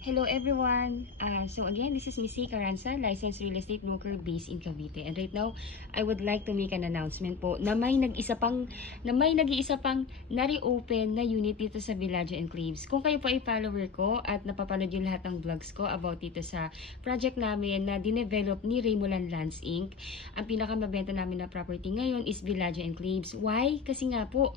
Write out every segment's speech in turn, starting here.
Hello everyone. So again, this is Missy Caranza, licensed real estate broker based in Cavite. And right now, I would like to make an announcement po na may nag-iisa pang na-reopen na unit dito sa Villaggio Enclaves. Kung kayo po ay follower ko at napapanood yung lahat ng vlogs ko about dito sa project namin na dinevelop ni Raymolan Lands Inc. Ang pinakamabenta namin na property ngayon is Villaggio Enclaves. Why? Kasi nga po,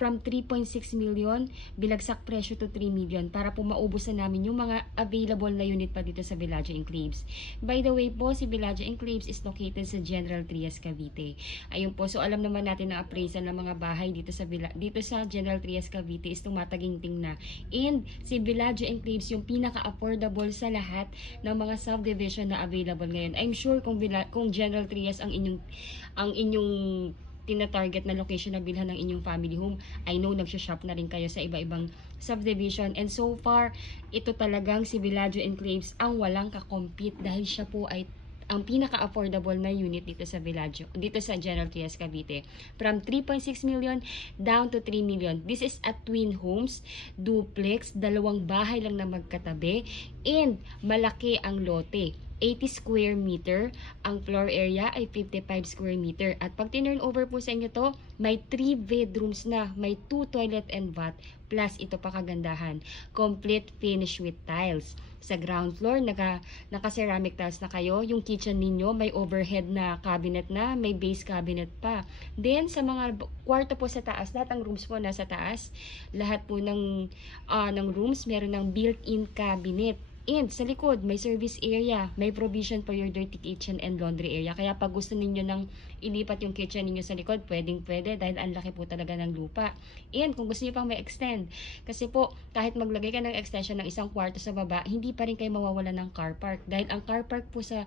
from 3.6 million, bilagsak presyo to 3 million para po maubos na namin yung mga available na unit pa dito sa Villaggio Enclaves. By the way po, si Villaggio Enclaves is located sa General Trias, Cavite. Ayun po, so alam naman natin na appraisal ng mga bahay dito sa General Trias, Cavite is tumataginting na. And si Villaggio Enclaves yung pinaka-affordable sa lahat ng mga subdivision na available ngayon. I'm sure kung General Trias ang inyong tina-target na location na bilhan ng inyong family home, I know nagsha-shop na rin kayo sa iba-ibang subdivision, and so far ito talagang si Villaggio Enclaves ang walang kakompete dahil siya po ay ang pinaka-affordable na unit dito sa Villaggio, dito sa General Trias, Cavite. From 3.6 million down to 3 million. This is a twin homes, duplex, dalawang bahay lang na magkatabi, and malaki ang lote. 80 square meter, ang floor area ay 55 square meter. At pag tinurn over po sa inyo to, may 3 bedrooms na, may 2 toilet and bath, plus ito pa kagandahan, complete finish with tiles. Sa ground floor, naka-ceramic tiles na kayo. Yung kitchen ninyo, may overhead na cabinet na, may base cabinet pa. Then, sa mga kwarto po sa taas, lahat ng rooms po nasa taas, lahat po ng rooms, meron ng built-in cabinet. And sa likod, may service area, may provision for your dirty kitchen and laundry area. Kaya pag gusto ninyo nang ilipat yung kitchen ninyo sa likod, pwedeng-pwede dahil ang laki po talaga ng lupa. And kung gusto niyo pang may extend, kasi po kahit maglagay ka ng extension ng isang kwarto sa baba, hindi pa rin kayo mawawala ng car park. Dahil ang car park po sa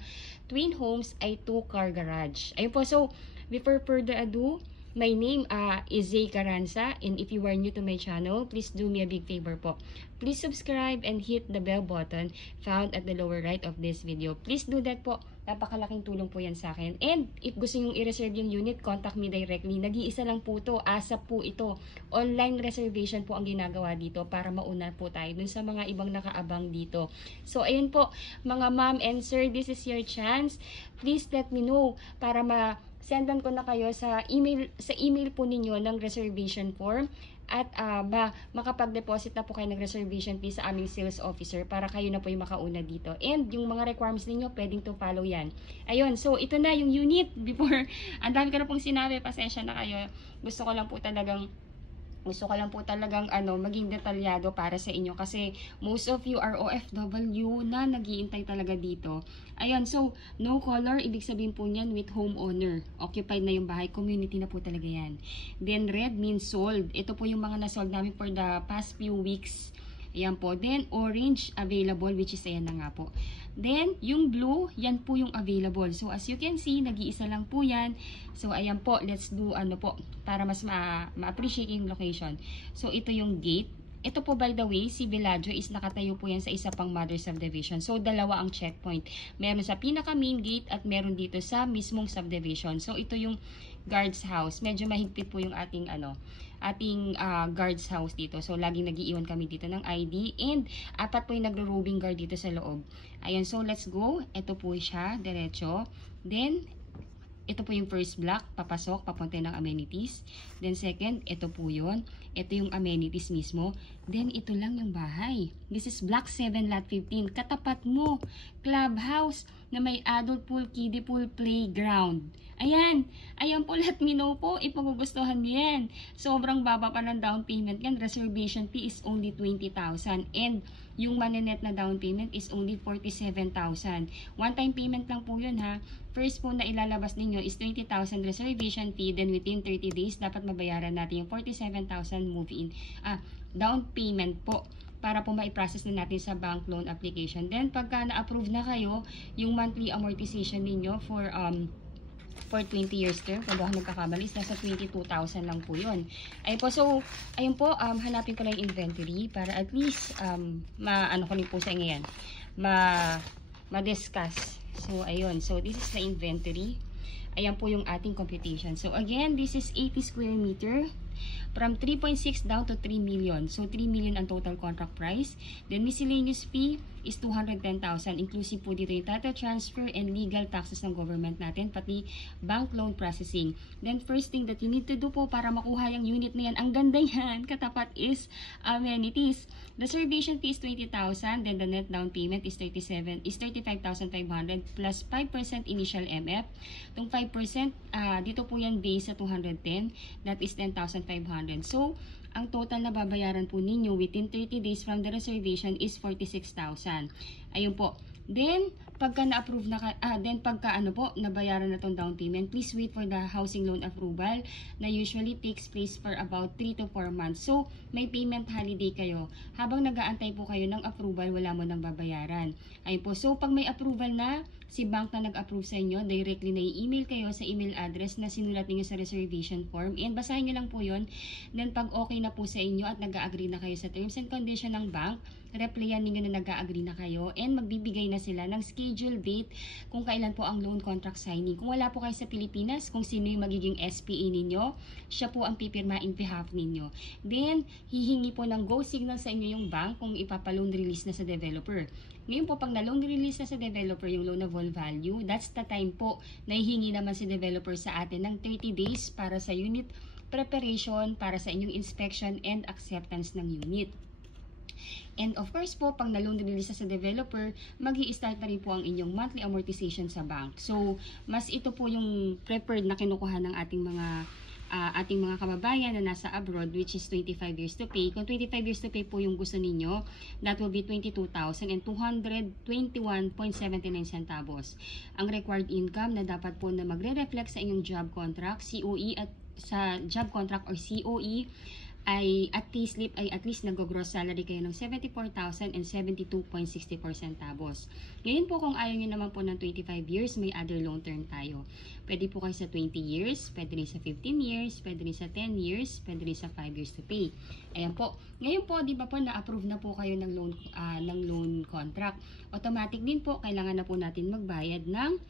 twin homes ay 2-car garage. Ayun po, so before further ado, my name is Zay Caranza, and if you are new to my channel, please do me a big favor po. Please subscribe and hit the bell button found at the lower right of this video. Please do that po. Napakalaking tulong po yan sa akin. And if gusto nyo i-reserve yung unit, contact me directly. Nag-iisa lang po to. ASAP po ito. Online reservation po ang ginagawa dito para mauna po tayo dun sa mga ibang nakaabang dito. So, ayun po, mga ma'am and sir, this is your chance. Please let me know para sendan ko na kayo sa email po ninyo ng reservation form at makapag-deposit na po kayo ng reservation fee sa aming sales officer para kayo na po yung makauna dito. And yung mga requirements ninyo, pwedeng to follow yan. Ayun, so ito na yung unit. Before, ang dami ko na pong sinabi, pasensya na kayo. Gusto ko lang po talagang maging detalyado para sa inyo kasi most of you are OFW na nag-iintay talaga dito. Ayun, so no color, ibig sabihin po niyan with homeowner. Occupied na yung bahay, community na po talaga yan. Then red means sold. Ito po yung mga na-sold namin for the past few weeks. Ayan po. Then orange available, which is ayan na nga po. Then, yung blue, yan po yung available. So, as you can see, nag-iisa lang po yan. So, ayan po, let's do para mas ma-appreciate yung location. So, ito yung gate. Ito po, by the way, si Villaggio is nakatayo po yan sa isa pang mother subdivision. So, dalawa ang checkpoint. Meron sa pinaka main gate at meron dito sa mismong subdivision. So, ito yung guard's house. Medyo mahigpit po yung ating guard's house dito. So, laging nag-iiwan kami dito ng ID. And, 4 po yung nagro-roving guard dito sa loob. Ayan, so let's go. Ito po siya, diretso. Then, ito po yung first block, papasok, papunta ng amenities. Then second, ito po yun. Ito yung amenities mismo. Then ito lang yung bahay. This is block 7, lot 15. Katapat mo, clubhouse na may adult pool, kiddie pool, playground. Ayan. Ayan po, let me know po. Ipagugustuhan niyo yan. Sobrang baba pa ng down payment yan. Reservation fee is only 20,000. And yung manenet na down payment is only 47,000. One time payment lang po yun ha. First po na ilalabas ninyo is 20,000 reservation fee. Then within 30 days, dapat mabayaran natin yung 47,000 move-in. Down payment po para po ma-process na natin sa bank loan application. Then pagka na-approve na kayo, yung monthly amortization ninyo for 20 years term, kung ako nagkakamali, nasa 22,000 lang po yun. Ayun po, so, ayun po, hanapin ko lang yung inventory para at least, ko rin po sa inyo yan, ma-discuss. So, ayun, so this is the inventory. Ayan po yung ating computation. So, again, this is 80 square meter. from 3.6 down to 3 million. So 3 million ang total contract price. Then miscellaneous fee is 210,000. Inclusive po dito yung title transfer and legal taxes ng government natin, pati bank loan processing. Then first thing that you need to do po para makuha yung unit na yan, ang ganda yan, katapat is amenities. Reservation fee is 20,000, then the net down payment is 35,500 plus 5% initial MF. Itong 5%, dito po yan base sa 210, that is 10,500. So, ang total na babayaran po ninyo within 30 days from the reservation is 46,000. Ayun po. Then, pagka na-approve na nabayaran na tong down payment, please wait for the housing loan approval na usually takes place for about 3 to 4 months. So, may payment holiday kayo. Habang nag-aantay po kayo ng approval, wala mo nang babayaran. Ayun po. So, pag may approval na, si bank na nag-approve sa inyo, directly na i-email kayo sa email address na sinulat niyo sa reservation form. And basahin niyo lang po yun. Then, pag okay na po sa inyo at nag-agree na kayo sa terms and condition ng bank, replyan ninyo na nag-agree na kayo and magbibigay na sila ng schedule date kung kailan po ang loan contract signing. Kung wala po kayo sa Pilipinas, kung sino yung magiging SPA ninyo, siya po ang pipirma in behalf ninyo. Then, hihingi po ng go signal sa inyo yung bank kung ipapa-loan release na sa developer. Ngayon po, pag na-loan release na sa developer yung loan of all value, that's the time po na hihingi naman si developer sa atin ng 30 days para sa unit preparation, para sa inyong inspection and acceptance ng unit. And of course po, pag na-loan release na sa developer, mag-i-start na rin po ang inyong monthly amortization sa bank. So, mas ito po yung preferred na kinukuha ng ating mga kababayan na nasa abroad, which is 25 years to pay. Kung 25 years to pay po yung gusto ninyo, that will be 22,221.79 centavos. Ang required income na dapat po na magre-reflect sa inyong job contract, COE at sa job contract or COE, ay at payslip ay at least nag-gross salary kayo ng 74,072.64 centavos. Ngayon po, kung ayaw nyo naman po ng 25 years, may other loan term tayo. Pwede po kayo sa 20 years, pwede rin sa 15 years, pwede rin sa 10 years, pwede rin sa 5 years to pay. Ayan po. Ngayon po, di ba po, na-approve na po kayo ng loan contract. Automatic din po, kailangan na po natin magbayad ng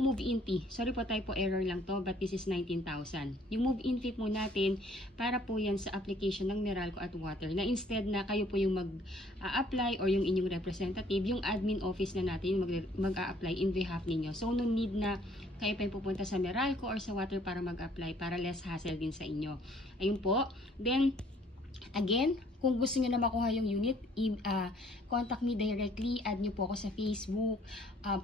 move-in fee. Sorry po, typo error lang to, but this is 19,000. Yung move-in fee po natin, para po yan sa application ng Meralco at Water, na instead na kayo po yung mag-apply or yung inyong representative, yung admin office na natin yung mag-a-apply in behalf ninyo. So, no need na kayo pa yung pupunta sa Meralco or sa Water para mag-apply, para less hassle din sa inyo. Ayun po. Then, again, kung gusto niyo na makuha yung unit, contact me directly, add niyo po ako sa Facebook,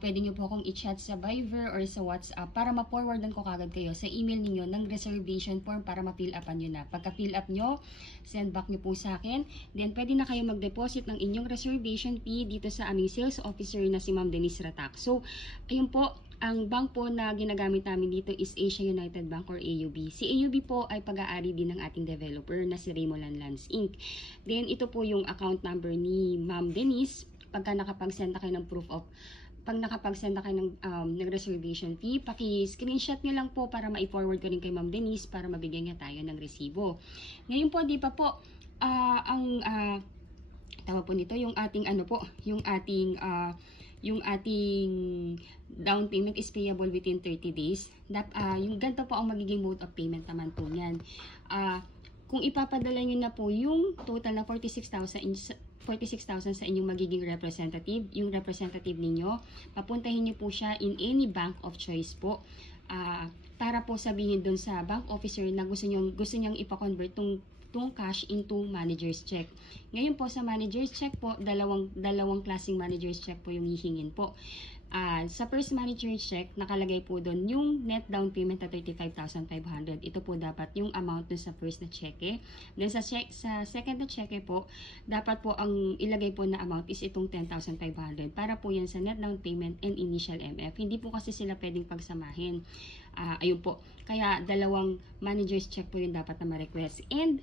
pwede niyo po akong i-chat sa Viber or sa WhatsApp para ma-forwardan ko kagad kayo sa email niyo ng reservation form para ma-fill upan niyo na. Pagka-fill up niyo, send back niyo po sa akin. Then, pwede na kayo mag-deposit ng inyong reservation fee dito sa aming sales officer na si Ma'am Denise Ratak. So, ayun po, ang bank po na ginagamit namin dito is Asia United Bank or AUB. Si AUB po ay pag-aari din ng ating developer na si Remolan Lands Inc. Then, ito po yung account number ni Ma'am Denise. Pagka nakapag-send na kayo ng pag nakapag-send na kayo ng reservation fee, paki-screenshot nyo lang po para ma-forward ko rin kay Ma'am Denise para mabigyan niya tayo ng resibo. Ngayon po, di pa po, tawag po nito, yung ating yung ating down payment is payable within 30 days. Yung ganito po ang magiging mode of payment naman po niyan. Kung ipapadala nyo na po yung total na 46,000 sa inyong magiging representative, yung representative ninyo, papuntahin nyo po siya in any bank of choice po. Para po sabihin dun sa bank officer na gusto nyang ipa-convert tong cash into manager's check. Ngayon po sa manager's check po, dalawang klaseng manager's check po yung hihingin po. Sa first manager's check, nakalagay po doon yung net down payment na 35,500. Ito po dapat yung amount dun sa first na cheque. Then sa second na cheque po, dapat po ang ilagay po na amount is itong 10,500 para po yan sa net down payment and initial MF. Hindi po kasi sila pwedeng pagsamahin. Ayun po. Kaya dalawang manager's check po yung dapat na ma-request. And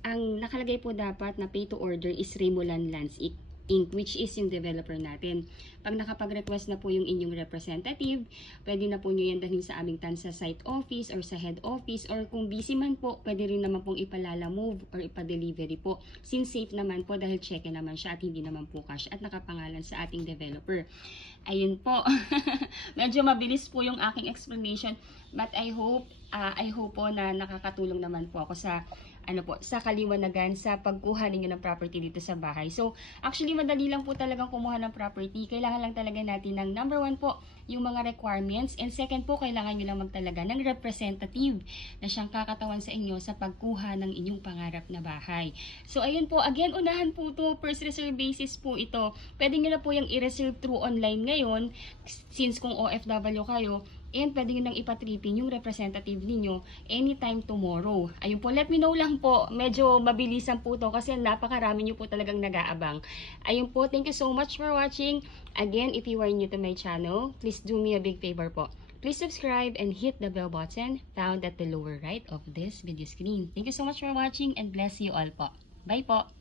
ang nakalagay po dapat na pay to order is Remolan Lands Inc. Inc., which is yung developer natin. Pag nakapag-request na po yung inyong representative, pwede na po nyo yan dalhin sa aming Tansa site office or sa head office, or kung busy man po, pwede rin naman pong ipalala move or ipa-delivery po. Since safe naman po dahil check naman siya at hindi naman po cash at nakapangalan sa ating developer. Ayun po. Medyo mabilis po yung aking explanation, but I hope po na nakakatulong naman po ako sa sa kaliwanagan sa pagkuha ninyo ng property dito sa bahay. So, actually, madali lang po talagang kumuha ng property. Kailangan lang talaga natin ng number 1 po, yung mga requirements. And second po, kailangan nyo lang magtalaga ng representative na siyang kakatawan sa inyo sa pagkuha ng inyong pangarap na bahay. So, ayun po. Again, unahan po to. First reserve basis po ito. Pwede nyo na po yung i-reserve through online ngayon, since kung OFW kayo. And pwede nyo nang ipatripin yung representative ninyo anytime tomorrow. Ayun po, let me know lang po. Medyo mabilisan po to kasi napakarami nyo po talagang nag-aabang. Ayun po, thank you so much for watching. Again, if you are new to my channel, please do me a big favor po. Please subscribe and hit the bell button found at the lower right of this video screen. Thank you so much for watching and bless you all po. Bye po!